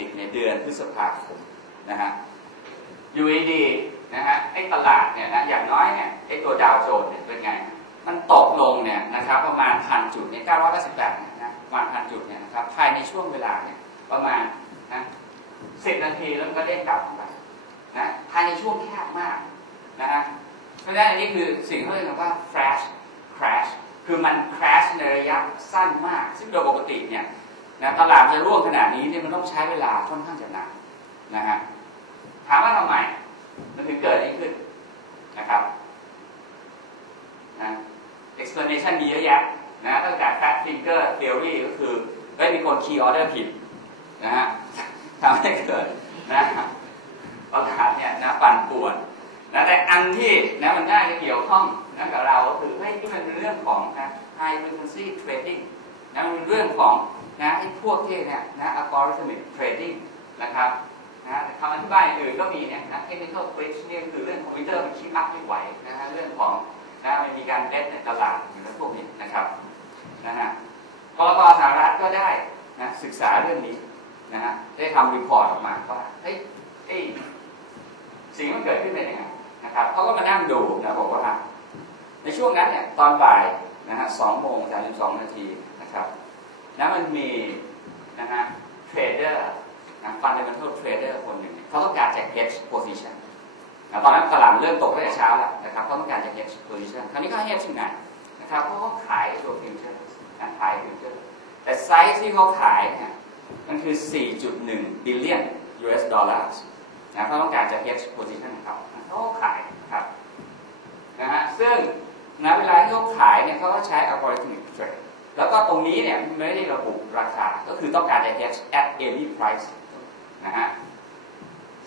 30ในเดือนพฤษภาคมนะฮะ UAD นะฮะไอ้ตลาดเนี่ยนะอย่างน้อยเนี่ยไอ้ตัวดาวโจนส์เนี่ยเป็นไง มันตกลงเนี่ยนะครับประมาณพันจุดเนี่ย998เนี่ยนะประมาณพันจุดเนี่ยนะครับภายในช่วงเวลาเนี่ยประมาณนะ10นาทีแล้วมันก็เด้งกลับขึ้นไปนะภายในช่วงแคบมากนะฮะเพราะฉะนั้นอันนี้คือสิ่งที่เรียกว่า flash crash คือมัน crash ในระยะสั้นมาก ซึ่งโดยปกติเนี่ย นะตลาดจะร่วงขนาดนี้เนี่ยมันต้องใช้เวลาค่อนข้างจะนานนะฮะถามว่าทำไมมันถึงเกิดนี้ขึ้นนะครับนะ explanation มีเยอะแยะนะตั้งแต่ fat finger theory ก็คือเฮ้ยมีคน key order ผิดนะฮะทำให้เกิดนะตลาดเนี่ยนะปั่นป่วนนะแต่อันที่นะมันน่าจะเกี่ยวข้องนะกับเราก็คือเฮ้ยที่มันเป็นเรื่องของนะ high frequency trading นะมันเป็นเรื่องของ นะไอ้พวกที่เนี่ยนะ algorithmic trading นะครับนะคำอธิบายอื่นก็มีเนี่ยนะ technical glitch เนี่ยคือเรื่องคอมพิวเตอร์มันคิดอัพไม่ไหวนะฮะเรื่องของนะมันมีการเล่นในตลาดอยู่แล้วพวกนี้นะครับนะฮะกรตสหรัฐก็ได้นะศึกษาเรื่องนี้นะฮะได้ทำรีพอร์ตออกมาว่าเฮ้ยเอ้สิ่งที่มันเกิดขึ้นเป็นยังไงนะครับเขาก็มานั่งดูนะบอกว่า ในช่วงนั้นเนี่ยตอนบ่ายนะฮะสองโมงสามสิบสองนาทีนะครับ นะมันมีนะฮะเทรดเดอร์นะ fundamental trader คนหนึ่งเขาต้องการจะ hedge position นะตอนนั้นตลาดเริ่มตกตั้งแต่เช้าแล้วนะครับเขาต้องการจะ hedge position คราวนี้เขา hedge ยังไงนะครับเขาก็ขายตัว future นะขาย future แต่ไซส์ที่เขาขายเนี่ยมันคือ 4.1 billion US dollars นะเขาต้องการจะ hedge position ของเขาเขาก็ขายนะครับนะฮะซึ่งนะเวลาที่เขาขายเนี่ยเขาก็ใช้ algorithmic trade แล้วก็ตรงนี้เนี่ยไม่ได้ระบุราคา ก็คือต้องการจะ hedge at any price นะฮะ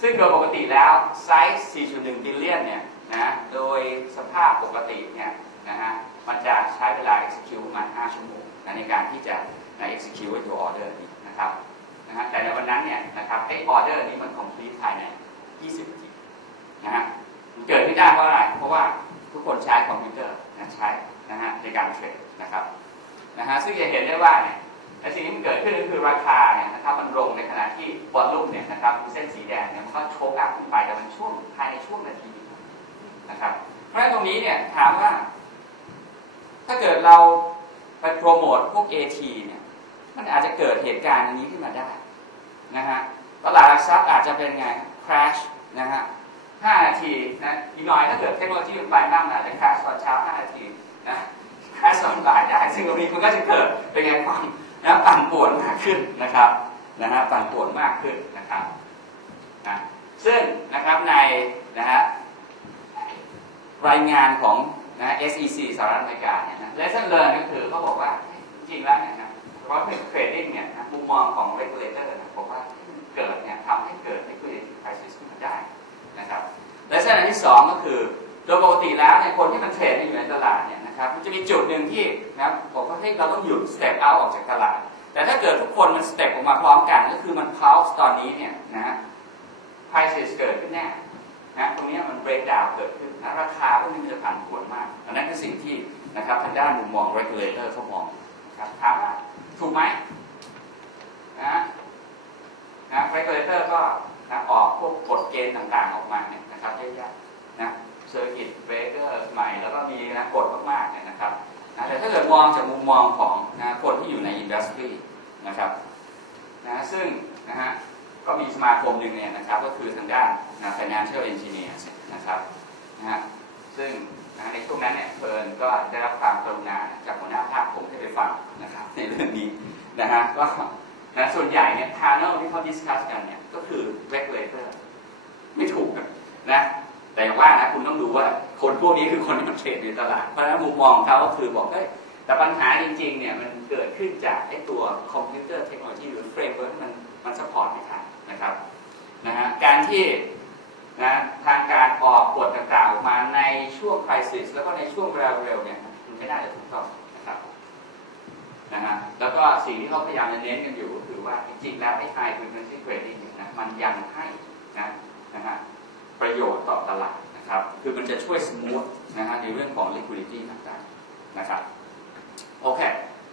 ซึ่งโดยปกติแล้วไซส์ 4.1 billion เนี่ยนะโดยสภาพปกติเนี่ยนะฮะมันจะใช้เวลา execute ประมาณ 5 ชั่วโมงนะในการที่จะน execute ตัว order นี้นะครับนะฮะแต่ในวันนั้นเนี่ยนะครับไอ้ order นี้มัน complete ภายใน 20นาทีนะฮะเกิดขึ้นได้เพราะอะไร เพราะว่าทุกคนใช้คอมพิวเตอร์นะใช้นะฮะในการเทรดนะครับ นะฮะซึ่งจะเห็นได้ว่าเนี่ยไอ้สิ่งที่มันเกิดขึ้นก็คือราคาเนี่ยนะครับมันลงในขณะที่บอลลุ่มเนี่ยนะครับเส้นสีแดงเนี่ยมันก็โชกอัพขึ้นไปแต่มันช่วงภายในช่วงนาทีนะครับเพราะฉะนั้นตรงนี้เนี่ยถามว่า ถ้าเกิดเราไปโปรโมทพวก AT เนี่ยมันอาจจะเกิดเหตุการณ์อันนี้ขึ้นมาได้นะฮะตลาดหลักทรัพย์อาจจะเป็นไง crash นะฮะ5นาทีนะอีกหน่อยถ้าเกิดเทคโนโลยีมันไปมากนะจะคราชตอนเช้า5นาทีนะ คราชตอนบ่ายได้ ซึ่งตรงนี้มันก็จะเกิดเป็นไงความนะปั่นป่วนมากขึ้นนะครับนะฮะปั่นป่วนมากขึ้นนะครับนะซึ่งนะครับในนะฮะรายงานของนะ SEC สหรัฐอเมริกาเนี่ยนะ lesson learn ก็คือเขาบอกว่าจริงๆแล้วเนี่ยนะว่าเป็นเทรดดิ้งเนี่ยนะมุมมองของ regulator นะบอกว่าเกิดเนี่ยทำให้เกิด liquidity crisis ขึ้นมาได้นะครับและเส้นอันที่สองก็คือโดยปกติแล้วเนี่ยคนที่มันเทรดอยู่ในตลาดเนี่ย นะครับมันจะมีจุดหนึ่งที่นะบอกว่าเฮ้ยเราต้องหยุดสเต็ปเอาออกจากตลาด แต่ถ้าเกิดทุกคนมันสเต็ปออกมาพร้อมกันก็คือมันพาวส์ตอนนี้เนี่ยนะฮะไพรเซสเกิดขึ้นแน่นะตรงนี้มันเบรกดาวเกิดขึ้นนะราคาพวกนี้มันจะผันผวนมากอันนั้นคือสิ่งที่นะครับทางด้านมุมมอง regulator เขามองครับถามว่าถูกไหมนะนะ regulator ก็นะออกพวกกฎเกณฑ์ต่างๆออกมาเนี่ยนะครับเยอะแยะ ถ้าเกิดมองจากมุมมองของนะคนที่อยู่ในอินดัสทรีนะครับนะซึ่งนะฮะก็มีสมาคมหนึ่งเนี่ยนะครับ ก็คือทางด้านนะ financial engineers นะครับนะฮะซึ่งนะในช่วงนั้นเนี่ยเพิร์นก็ได้รับความกรุณาจากหัวหน้าภาคผมให้ไปฟังนะครับ ในเรื่องนี้นะฮะก็นะส่วนใหญ่เนี่ย panel ที่เขาดิสคัสกันเนี่ยก็คือ regulator ไม่ถูกนะแต่ว่านะคุณต้องดูว่า คนพวกนี้คือคนที่มันเทรดในตลาด เพราะฉะนั้นมุมมองเขาก็คือบอกเฮ้ยแต่ปัญหาจริงๆเนี่ยมันเกิดขึ้นจากไอ้ตัวคอมพิวเตอร์เทคโนโลยีหรือเฟรมเวิร์กมันมันสปอร์ตไม่ทันนะครับนะฮะการที่นะทางการออกกฎต่างๆออกมาในช่วงคริสิสแล้วก็ในช่วงเวลาเร็วเนี่ยมันไม่น่าจะถูกต้องนะครับนะฮะแล้วก็สิ่งที่เขาพยายามจะเน้นกันอยู่ก็คือว่าจริงๆแล้วไอ้ high frequency trading เนี่นะมันยังให้นะนะฮะประโยชน์ต่อตลาด นะครับคือมันจะช่วยสมูทนะฮะในเรื่องของ liquidity ต่างๆนะครับโอเค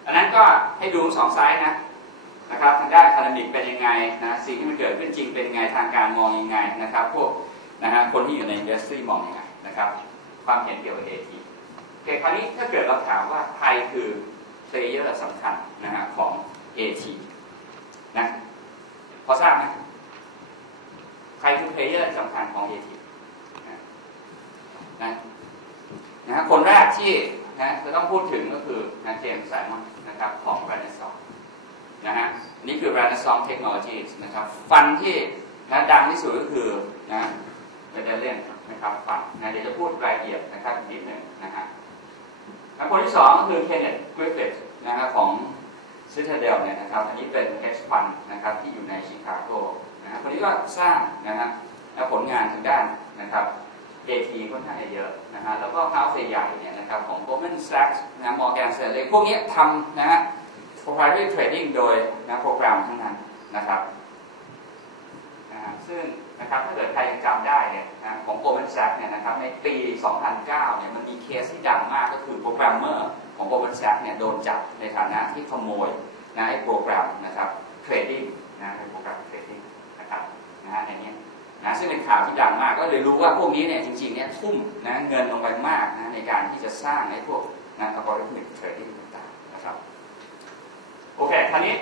อันนั้นก็ให้ดูสองไซส์นะนะครับทางด้านคาร์นิกเป็นยังไงนะสิ่งที่มันเกิดขึ้นจริงเป็นยังไงทางการมองยังไงนะครับพวกนะฮะคนที่อยู่ในอินดัสทรีมองยังไงนะครับความเห็นเกี่ยวกับ AT โอเคคราวนี้ถ้าเกิดเราถามว่าใครคือเพลเยอร์สำคัญนะฮะของ AT นะพอทราบไหมใครคือเพลเยอร์สำคัญของ AT นะ นะนะฮะคนแรกที่นะจะต้องพูดถึงก็คือนะเจมส์ไซมอนนะครับของ Renaissance นะฮะนี่คือ Renaissance Technologies นะครับ ฟันที่นะดังที่สุดก็คือนะเดี๋ยวจะเลนนะครับฟันนะเดี๋ยวจะพูดรายละเอียดนะครับอีกนิดหนึ่งนะฮะคนที่สองก็คือ Kenneth Griffith นะครับของ Citadel เนี่ยนะครับอันนี้เป็น hedge fund นะครับที่อยู่ในชิคาโกนะฮะคนนี้ก็สร้างนะฮะแล้วผลงานทางด้านนะครับ AT ค่อนข้างจะเยอะนะฮะแล้วก็เฮาส์ใหญ่เนี่ยนะครับของ Goldman Sachs นะ Morgan Stanley พวกนี้ทำนะฮะ proprietary trading โดยนะโปรแกรมทั้งนั้นนะครับนะฮะซึ่งนะครับถ้าเกิดใครยังจำได้เนี่ยนะของ Goldman Sachs เนี่ยนะครับในปี 2009 เนี่ยมันมีเคสที่ดังมากก็คือโปรแกรมเมอร์ของ Goldman Sachs เนี่ยโดนจับในฐานะที่ขโมยนะไอ้โปรแกรมนะครับ trading นะในโปรแกรม trading นะครับนะฮะในนี้ นะซึ่งเป็นข่าวที่ดังมากก็เลยรู้ว่าพวกนี้เนี่ยจริงๆเนี่ยทุ่มนะเงินลงไปมากนะในการที่จะสร้างในพวกนะ algorithmic trading ต่างๆนะครับโอเคคราวนี้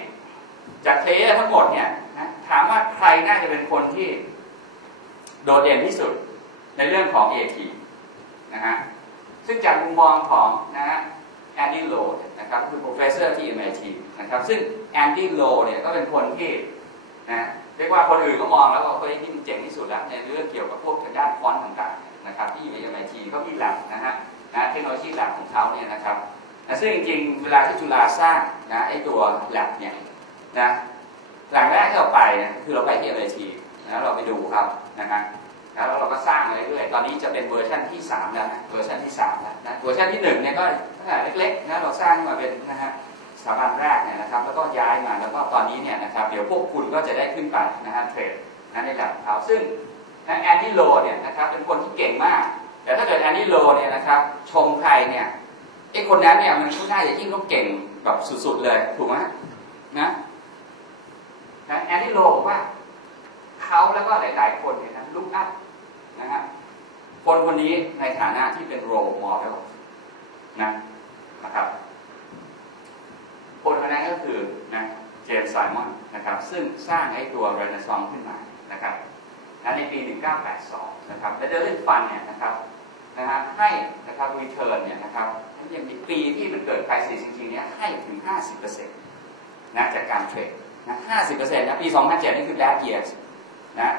จากเทเลอร์ทั้งหมดเนี่ยนะถามว่าใครน่าจะเป็นคนที่โดดเด่นที่สุดในเรื่องของ AT นะฮะซึ่งจากมุมมองของนะฮะแอนดี้โลนะครับคือ professor ที่ MIT นะครับซึ่งแอนดี้โลเนี่ยก็เป็นคนที่ นะเรียกว่าคนอื่นก็มองแล้วว่าคนที่มันเจ๋งที่สุดแล้วในเรื่องเกี่ยวกับพวกทางด้านฟอนต์ต่างๆนะครับที่อยู่ใน MIT เขามีแลบนะฮะนะเทคโนโลยีแลบของเขาเนี่ยนะครับนะซึ่งจริงๆเวลาที่จุฬาสร้างนะไอ้ตัวแลบเนี่ยนะหลังแรกที่เราไปคือเราไปที่ MIT นะเราไปดูครับนะฮะแล้วเราก็สร้างมาเรื่อยๆ ตอนนี้จะเป็นเวอร์ชันที่3แล้วนะ เวอร์ชันที่3แล้วนะ เวอร์ชันที่1เนี่ยก็ตั้งแต่เล็กๆนะเราสร้างมาเป็นนะฮะ ถาบันแรกเนี่ยนะครับแล้วก็ย้ายมาแล้วก็ตอนนี้เนี่ยนะครับเดี๋ยวพวกคุณก็จะได้ขึ้นไปนะฮะเทรดนะในแลบเขาซึ่งแอนนี่โลเนี่ยนะครับเป็นคนที่เก่งมาก แต่ถ้าเกิดแอนนี่โลเนี่ยนะครับชมใครเนี่ยไอ้คนนั้นเนี่ยมันก็น่าจะยิ่งต้องเก่งแบบสุดๆเลยถูกไหมนะนะแอนนี่โลบอกว่าเขาแล้วก็หลาย ๆ คนเนี่ยนะลุกอัพนะฮะคนคนนี้ในฐานะที่เป็นโรมอลนะนะครับคนคนนั้น ก็คือนะเจมส์ไซมอนนะครับซึ่งสร้างไอ้ตัว Renaissance ขึ้นมานะครับนะในปี 1982 นะครับและเดลเลนฟันเนี่ยนะครับนะฮะให้นะครับรีเทิร์นเนี่ยนะครับยังมีปีที่มันเกิดไครซิสจริงๆเนี่ยให้ถึง 50%นะจากการเทรดนะ50%นะปี 2007 นี่คือ bad years นะ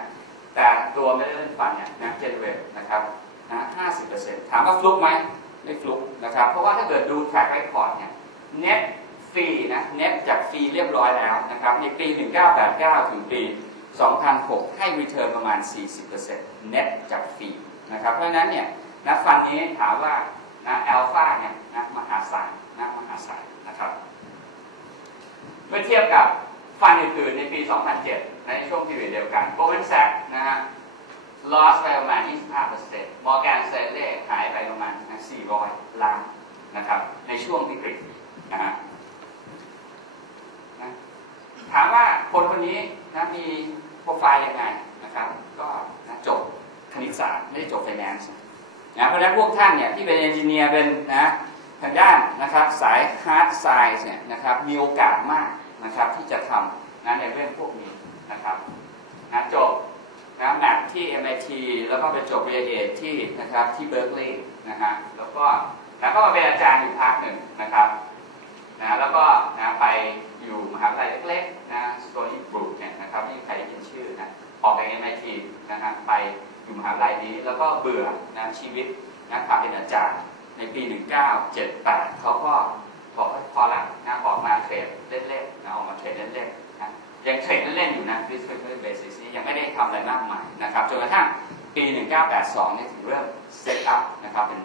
แต่ตัวเดลเลนฟันเนี่ยนะเจเนเรตนะครับนะ50%ถามว่าฟลุกไหมไม่ฟลุกนะครับ เพราะว่าถ้าเกิดดู track record เนี่ย net รีนะเน็ตจากฟรีเรียบร้อยแล้วนะครับในปี 1989 ถึงปี 2006 ให้ return ประมาณ 40%เน็ตจากฟรีนะครับเพราะฉะนั้นเนี่ยนะฟันนี้ถามว่านะอัลฟาเนี่ยนะมหาศาลนะมหาศาลนะครับเมื่อเทียบกับฟันอื่นๆในปี 2007 ในช่วงพีเรียดเดียวกัน Goldman Sachs นะฮะ loss ไปประมาณ 25% Morgan Stanley หายไปประมาณ 400 ล้านนะครับในช่วงวิกฤตนะฮะ ถามว่าคนคนนี้นะมีโปรไฟล์ยังไงนะครับ ก็นะจบคณิตศาสตร์ไม่ได้จบไฟแนนซ์นะเพราะฉะนั้นพวกท่านเนี่ยที่เป็นเอนจิเนียร์เป็นนะทางด้านนะครับสายฮาร์ดไซส์เนี่ยนะครับมีโอกาสมากนะครับที่จะทำนะในเรื่องพวกนี้นะครับนะจบนะแมทที่ MIT แล้วก็ไปจบปริญญาเอที่นะครับที่เบิร์กลีย์นะฮะแล้วก็แล้วก็มาเป็นอาจารย์อยู่พักหนึ่งนะครับนะแล้วก็นะไป อยู่มหาวิทยาลัยเล็กๆนะสโตนีบรูกเนี่ยนะครับไม่มีใครยินชื่อนะออกจาก MIT นะฮะไปอยู่มหาวิทยาลัยนี้แล้วก็เบื่อนะชีวิตนะความเป็นอาจารย์ในปี 1978 เขาก็บอกว่าพอละนะออกมาเทรดเล่นๆนะออกมาเทรดเล่นๆนะยังเทรดเล่นๆอยู่นะ risk free basis นี่ยังไม่ได้ทำอะไรมากมายนะครับจนกระทั่งปี 1982 เนี่ยถึงเริ่มเซตอัพนะครับเป็น